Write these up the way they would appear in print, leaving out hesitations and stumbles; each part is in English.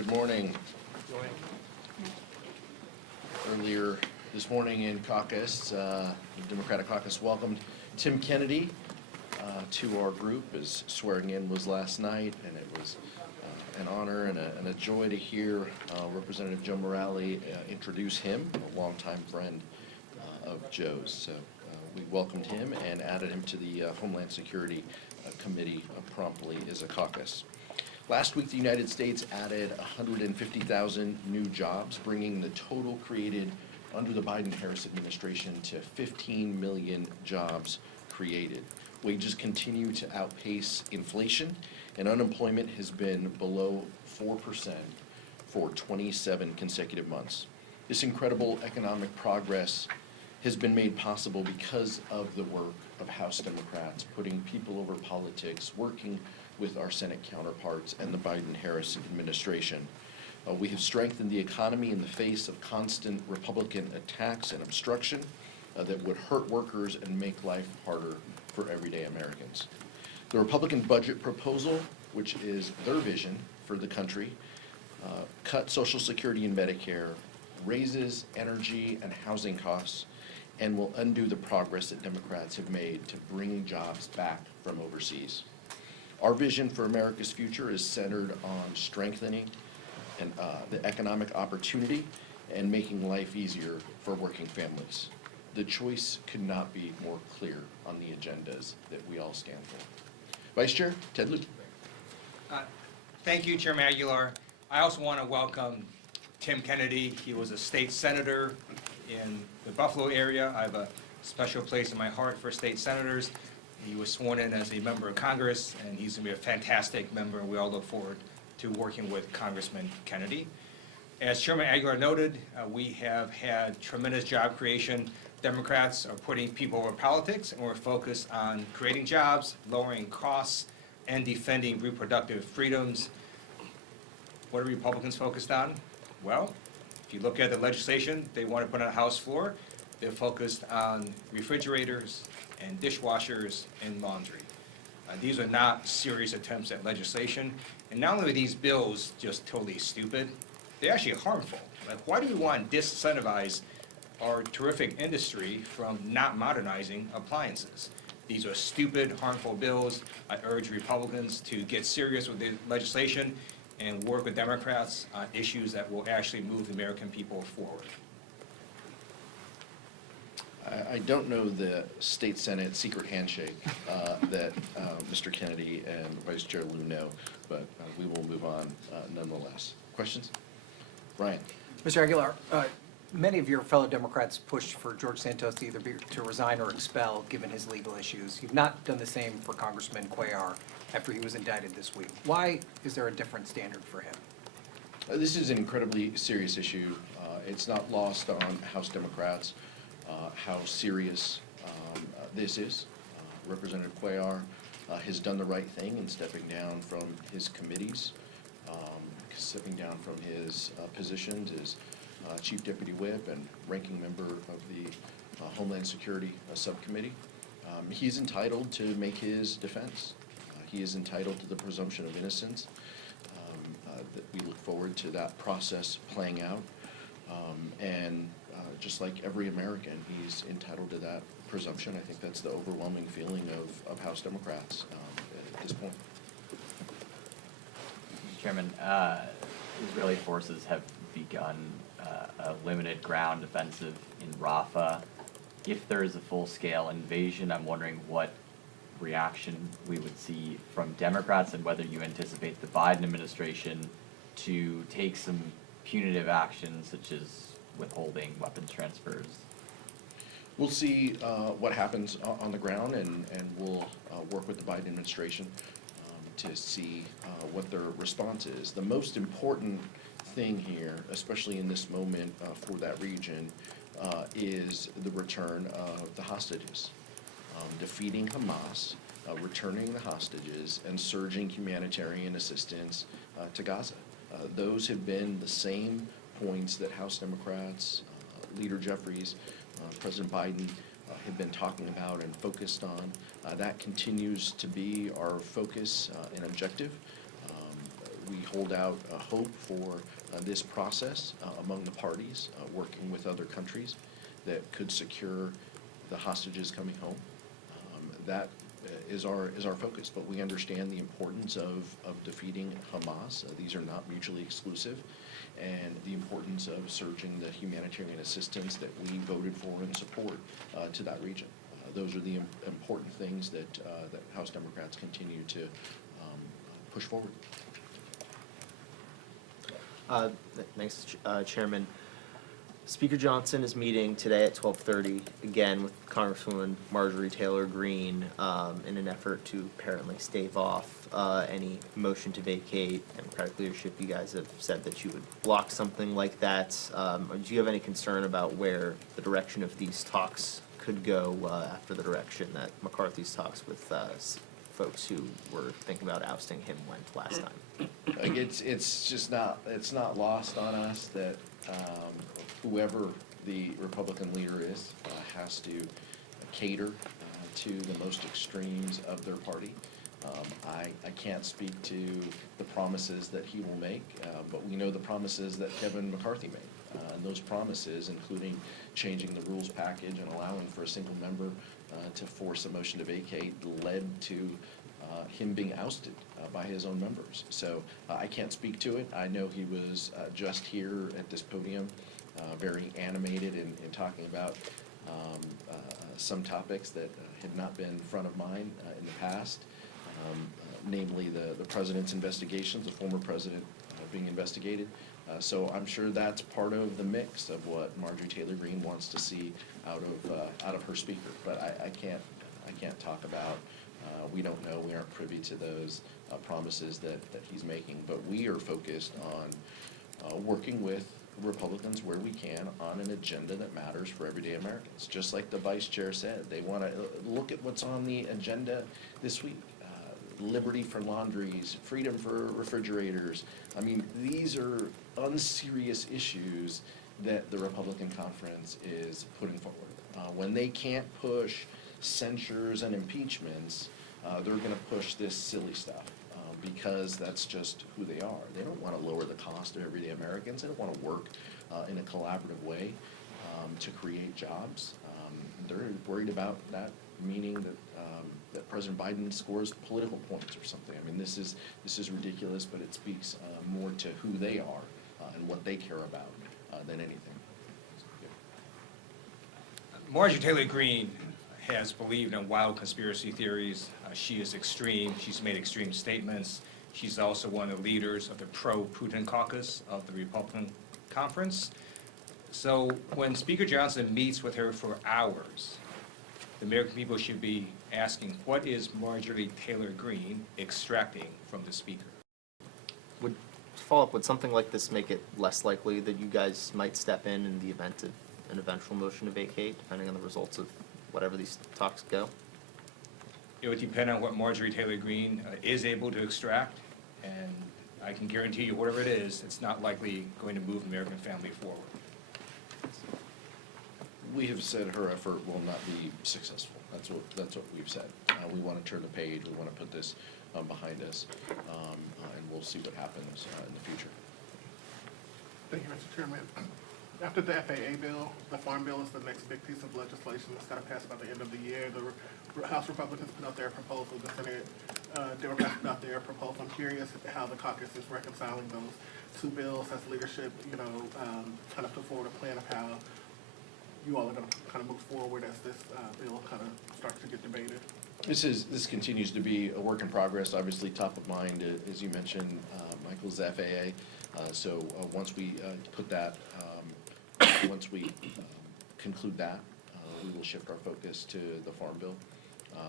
Good morning. Earlier this morning in caucus, the Democratic caucus welcomed Tim Kennedy to our group. His swearing in was last night, and it was an honor and a joy to hear Representative Joe Morale introduce him, a longtime friend of Joe's. So we welcomed him and added him to the Homeland Security Committee promptly as a caucus. Last week, the United States added 150,000 new jobs, bringing the total created under the Biden-Harris administration to 15 million jobs created. Wages continue to outpace inflation, and unemployment has been below 4% for 27 consecutive months. This incredible economic progress has been made possible because of the work of House Democrats, putting people over politics, working with our Senate counterparts and the Biden-Harris administration. We have strengthened the economy in the face of constant Republican attacks and obstruction that would hurt workers and make life harder for everyday Americans. The Republican budget proposal, which is their vision for the country, cut Social Security and Medicare, raises energy and housing costs, and will undo the progress that Democrats have made to bring jobs back from overseas. Our vision for America's future is centered on strengthening the economic opportunity and making life easier for working families. The choice could not be more clear on the agendas that we all stand for. Vice Chair Ted Lieu. Thank you, Chairman Aguilar. I also want to welcome Tim Kennedy. He was a state senator in the Buffalo area. I have a special place in my heart for state senators. He was sworn in as a member of Congress, and he's going to be a fantastic member, and we all look forward to working with Congressman Kennedy. As Chairman Aguilar noted, we have had tremendous job creation. Democrats are putting people over politics, and we're focused on creating jobs, lowering costs, and defending reproductive freedoms. What are Republicans focused on? Well, if you look at the legislation they want to put on the House floor, they're focused on refrigerators and dishwashers and laundry. These are not serious attempts at legislation. And not only are these bills just totally stupid, they're actually harmful. Like, why do we want to disincentivize our terrific industry from not modernizing appliances? These are stupid, harmful bills. I urge Republicans to get serious with the legislation and work with Democrats on issues that will actually move the American people forward. I don't know the state Senate secret handshake that Mr. Kennedy and Vice Chair Lieu know, but we will move on nonetheless. Questions? Brian. Mr. Aguilar, many of your fellow Democrats pushed for George Santos to either to resign or expel, given his legal issues. You've not done the same for Congressman Cuellar after he was indicted this week. Why is there a different standard for him? This is an incredibly serious issue. It's not lost on House Democrats how serious this is. Representative Cuellar has done the right thing in stepping down from his committees, stepping down from his positions as Chief Deputy Whip and Ranking Member of the Homeland Security Subcommittee. He's entitled to make his defense. He is entitled to the presumption of innocence. That we look forward to that process playing out. And just like every American, he's entitled to that presumption. I think that's the overwhelming feeling of House Democrats at this point. Mr. Chairman, Israeli forces have begun a limited ground offensive in Rafah. If there is a full-scale invasion, I'm wondering what reaction we would see from Democrats and whether you anticipate the Biden administration to take some punitive actions such as withholding weapons transfers. We'll see what happens on the ground, and we'll work with the Biden administration to see what their response is. The most important thing here, especially in this moment for that region, is the return of the hostages. Defeating Hamas, returning the hostages, and surging humanitarian assistance to Gaza. Those have been the same points that House Democrats, Leader Jeffries, President Biden have been talking about and focused on. That continues to be our focus and objective. We hold out hope for this process among the parties, working with other countries that could secure the hostages coming home. That is our focus, but we understand the importance of defeating Hamas. These are not mutually exclusive, and the importance of surging the humanitarian assistance that we voted for and support to that region. Those are the important things that House Democrats continue to push forward. Thanks, Chairman. Speaker Johnson is meeting today at 12:30, again with Congresswoman Marjorie Taylor Greene, in an effort to apparently stave off any motion to vacate. Democratic leadership, you guys have said that you would block something like that. Do you have any concern about where the direction of these talks could go after the direction that McCarthy's talks with folks who were thinking about ousting him went last time? Like it's just not lost on us that whoever the Republican leader is has to cater to the most extremes of their party. I can't speak to the promises that he will make, but we know the promises that Kevin McCarthy made. And those promises, including changing the rules package and allowing for a single member to force a motion to vacate, led to him being ousted by his own members. So I can't speak to it. I know he was just here at this podium, very animated in talking about some topics that had not been front of mind in the past, namely the president's investigations, the former president being investigated. So I'm sure that's part of the mix of what Marjorie Taylor Greene wants to see out of her speaker. But I can't talk about. We don't know. We aren't privy to those promises that he's making. But we are focused on working with Republicans where we can on an agenda that matters for everyday Americans. Just like the vice chair said, they want to look at what's on the agenda this week. Liberty for laundries, freedom for refrigerators. I mean, these are unserious issues that the Republican conference is putting forward. When they can't push censures and impeachments, they're going to push this silly stuff because that's just who they are. They don't want to lower the cost of everyday Americans. They don't want to work in a collaborative way to create jobs. They're worried about that, meaning that that President Biden scores political points or something. I mean, this is ridiculous, but it speaks more to who they are and what they care about than anything. Marjorie Taylor Greene has believed in wild conspiracy theories. She is extreme. She's made extreme statements. She's also one of the leaders of the pro-Putin caucus of the Republican conference. So when Speaker Johnson meets with her for hours, the American people should be asking, what is Marjorie Taylor Greene extracting from the speaker? Would follow up, would something like this make it less likely that you guys might step in the event of an eventual motion to vacate, depending on the results of whatever these talks go? It would depend on what Marjorie Taylor Greene is able to extract, and I can guarantee you, whatever it is, it's not likely going to move the American family forward. We have said her effort will not be successful. That's what we've said. We want to turn the page. We want to put this behind us, and we'll see what happens in the future. Thank you, Mr. Chairman. After the FAA bill, the Farm Bill is the next big piece of legislation that's got to pass by the end of the year. The House Republicans put out their proposal, the Senate Democrats put out their proposal. I'm curious how the caucus is reconciling those two bills as leadership, kind of put forward a plan of how you all are going to kind of move forward as this bill kind of starts to get debated. This continues to be a work in progress. Obviously, top of mind, as you mentioned, Michael's FAA. So once we put that, once we conclude that, we will shift our focus to the Farm Bill.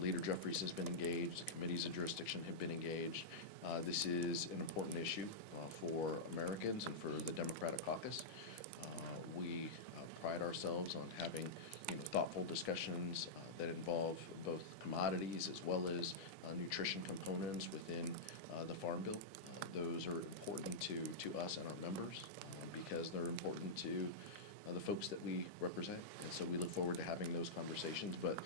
Leader Jeffries has been engaged. The committees of jurisdiction have been engaged. This is an important issue for Americans and for the Democratic caucus. We pride ourselves on having thoughtful discussions that involve both commodities as well as nutrition components within the Farm Bill. Those are important to us and our members because they're important to the folks that we represent. And so we look forward to having those conversations, but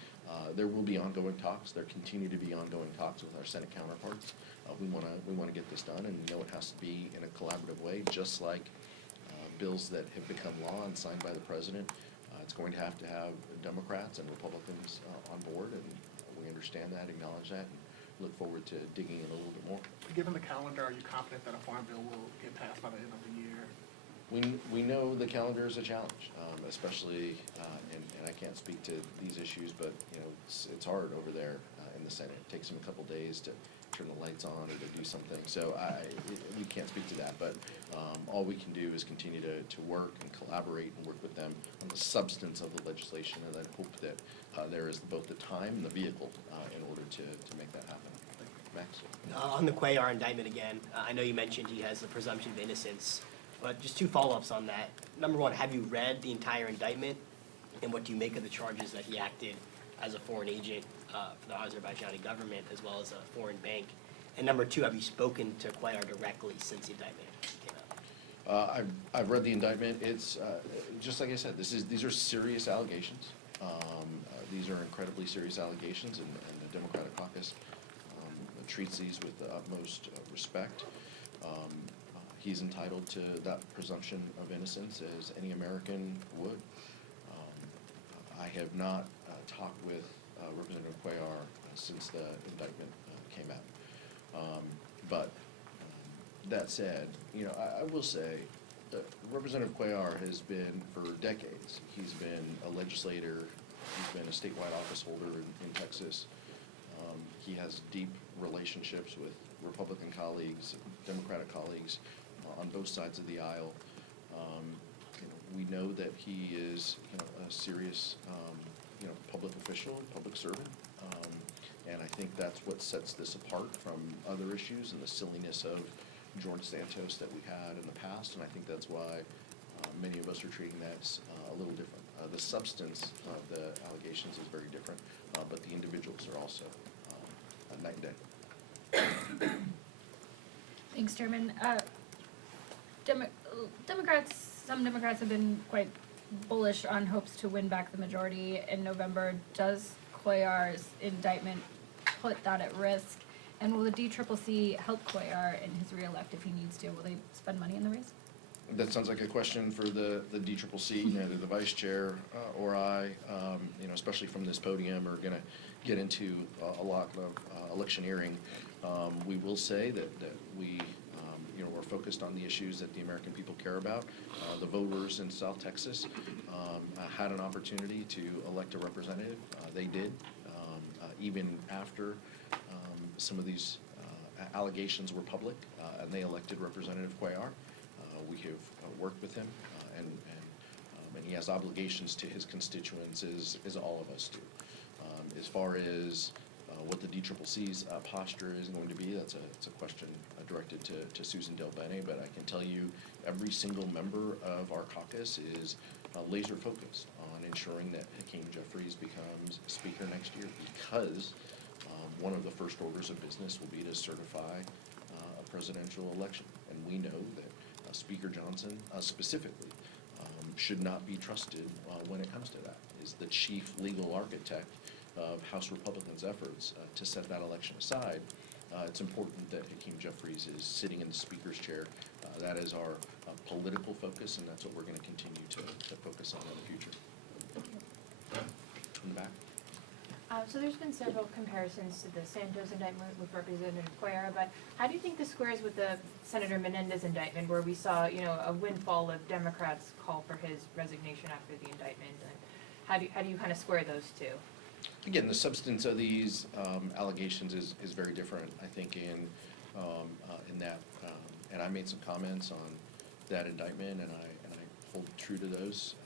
there will be ongoing talks. There continue to be ongoing talks with our Senate counterparts. We want to get this done, and we know it has to be in a collaborative way, just like bills that have become law and signed by the president. It's going to have Democrats and Republicans on board, and we understand that, acknowledge that, and look forward to digging in a little bit more. Given the calendar, are you confident that a farm bill will get passed by the end of the year? We know the calendar is a challenge, especially, and I can't speak to these issues, but, you know, it's hard over there in the Senate. It takes them a couple days to turn the lights on or to do something. So we can't speak to that, but all we can do is continue to work and collaborate and work with them on the substance of the legislation, and then hope that there is both the time and the vehicle in order to make that happen. Max? On the Cuellar indictment again, I know you mentioned he has the presumption of innocence, but just two follow-ups on that. Number one, have you read the entire indictment, and what do you make of the charges that he acted as a foreign agent for the Azerbaijani government as well as a foreign bank? And number two, have you spoken to Cuellar directly since the indictment came out? I've read the indictment. It's just like I said. These are serious allegations. These are incredibly serious allegations, and the Democratic Caucus treats these with the utmost respect. He's entitled to that presumption of innocence as any American would. I have not talked with Representative Cuellar since the indictment came out. But that said, you know, I will say that Representative Cuellar has been for decades. He's been a legislator. He's been a statewide office holder in Texas. He has deep relationships with Republican colleagues, Democratic colleagues on both sides of the aisle. You know, we know that he is, you know, a serious, you know, public official, public servant, and I think that's what sets this apart from other issues and the silliness of George Santos that we had in the past, and I think that's why many of us are treating that a little different. The substance of the allegations is very different, but the individuals are also night and day. Thanks, Chairman. Some Democrats have been quite bullish on hopes to win back the majority in November. Does Cuellar's indictment put that at risk? And will the DCCC help Cuellar in his reelect if he needs to? Will they spend money in the race? That sounds like a question for the DCCC, either the vice chair or I, you know, especially from this podium, are going to get into a lot of electioneering. We will say that we, you know, we're focused on the issues that the American people care about. The voters in South Texas had an opportunity to elect a representative. They did, even after some of these allegations were public, and they elected Representative Cuellar. We have worked with him, and he has obligations to his constituents, as all of us do. As far as what the DCCC's posture is going to be, it's a question directed to Susan Del Bene, but I can tell you every single member of our caucus is laser focused on ensuring that Hakeem Jeffries becomes Speaker next year, because one of the first orders of business will be to certify a presidential election. And we know that Speaker Johnson specifically should not be trusted when it comes to that, is the chief legal architect of House Republicans' efforts to set that election aside. It's important that Hakeem Jeffries is sitting in the Speaker's chair. That is our political focus, and that's what we're going to continue to focus on in the future. In the back. So there's been several comparisons to the Santos indictment with Representative Cuellar, but how do you think this squares with the Senator Menendez indictment, where we saw, you know, a windfall of Democrats call for his resignation after the indictment? And how do you kind of square those two? Again, the substance of these allegations is very different, I think, in that, and I made some comments on that indictment, and I hold true to those.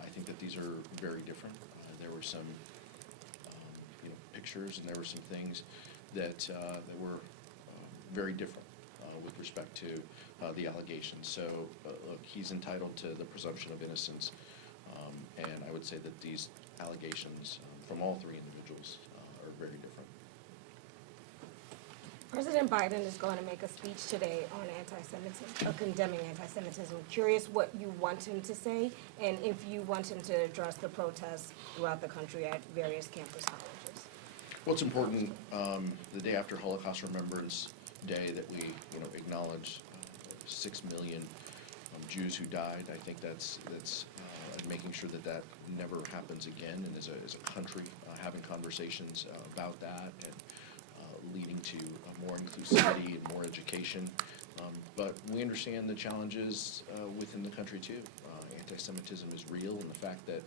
I think that these are very different. There were some you know, pictures, and there were some things that were very different with respect to the allegations. So, look, he's entitled to the presumption of innocence, and I would say that these allegations from all three individuals are very different. President Biden is going to make a speech today on anti-Semitism, condemning anti-Semitism. Curious what you want him to say, and if you want him to address the protests throughout the country at various campus colleges. Well, it's important, the day after Holocaust Remembrance Day, that we, acknowledge 6 million Jews who died. I think that's making sure that that never happens again, and as a country, having conversations about that and leading to more inclusivity and more education. But we understand the challenges within the country too. Anti-Semitism is real, and the fact that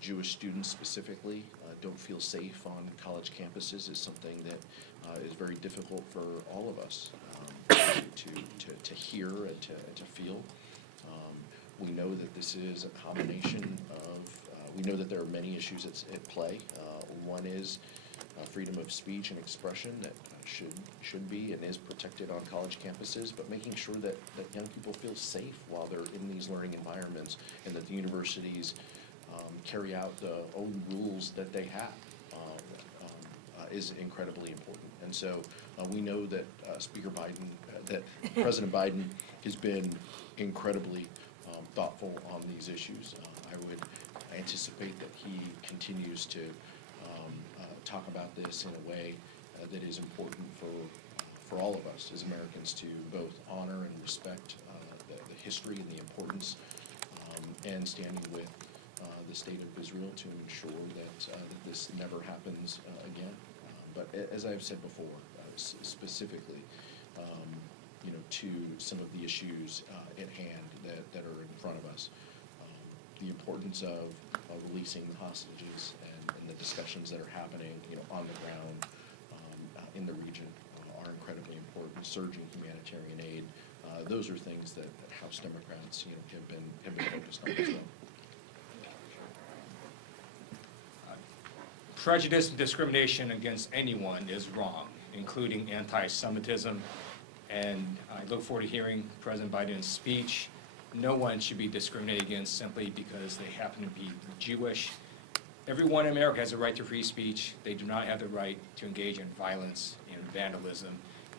Jewish students specifically don't feel safe on college campuses is something that is very difficult for all of us to hear and to feel. We know that this is a combination of, we know that there are many issues at play. One is freedom of speech and expression that should be and is protected on college campuses, but making sure that young people feel safe while they're in these learning environments, and that the universities carry out the own rules that they have is incredibly important. And so we know that that President Biden has been incredibly thoughtful on these issues. I would anticipate that he continues to talk about this in a way that is important for all of us as Americans to both honor and respect the history and the importance, and standing with the state of Israel to ensure that this never happens again. But as I've said before, specifically, to some of the issues at hand that are in front of us, the importance of releasing the hostages and the discussions that are happening, on the ground in the region are incredibly important. Surging humanitarian aid, those are things that House Democrats, have been focused on as well. Prejudice and discrimination against anyone is wrong, including anti-Semitism. And I look forward to hearing President Biden's speech. No one should be discriminated against simply because they happen to be Jewish. Everyone in America has a right to free speech. They do not have the right to engage in violence and vandalism.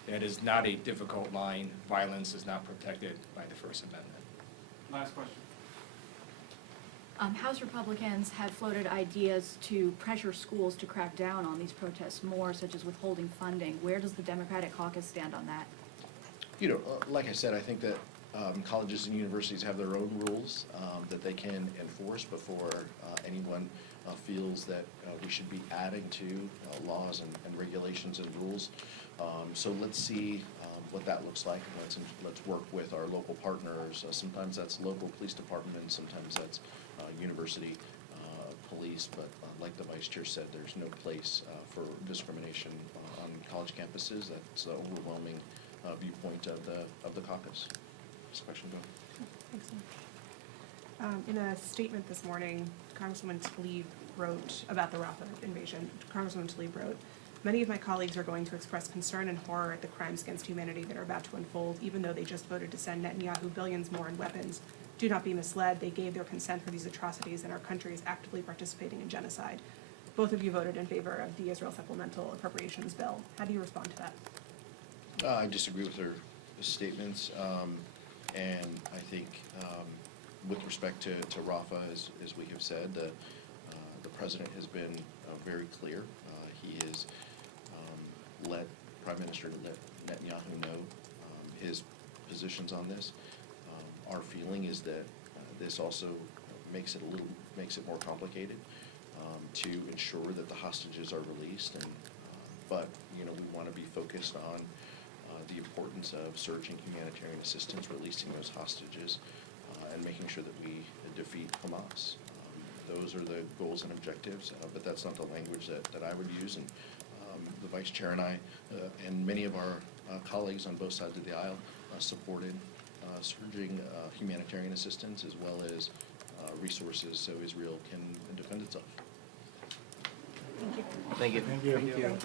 That is not a difficult line. Violence is not protected by the First Amendment. Last question. House Republicans have floated ideas to pressure schools to crack down on these protests more, such as withholding funding. Where does the Democratic caucus stand on that? Like I said, I think that colleges and universities have their own rules that they can enforce before anyone feels that we should be adding to laws and regulations and rules. So let's see what that looks like, and let's work with our local partners. Sometimes that's local police departments, sometimes that's university police, but like the vice chair said, there's no place for discrimination on college campuses. That's the overwhelming viewpoint of the caucus. This question, go. Thanks so much. In a statement this morning, Congresswoman Tlaib wrote about the Rafah invasion. Congresswoman Tlaib wrote, "Many of my colleagues are going to express concern and horror at the crimes against humanity that are about to unfold, even though they just voted to send Netanyahu billions more in weapons. Do not be misled. They gave their consent for these atrocities, and our country is actively participating in genocide." Both of you voted in favor of the Israel Supplemental Appropriations Bill. How do you respond to that? I disagree with her statements, and I think with respect to Rafah, as we have said, the president has been very clear. He has let Prime Minister Netanyahu know his positions on this. Our feeling is that this also makes it more complicated to ensure that the hostages are released, and but we want to be focused on the importance of surging humanitarian assistance, releasing those hostages, and making sure that we defeat Hamas. Those are the goals and objectives, but that's not the language that I would use. And the vice chair and I, and many of our colleagues on both sides of the aisle, supported surging humanitarian assistance as well as resources so Israel can defend itself. Thank you. Thank you.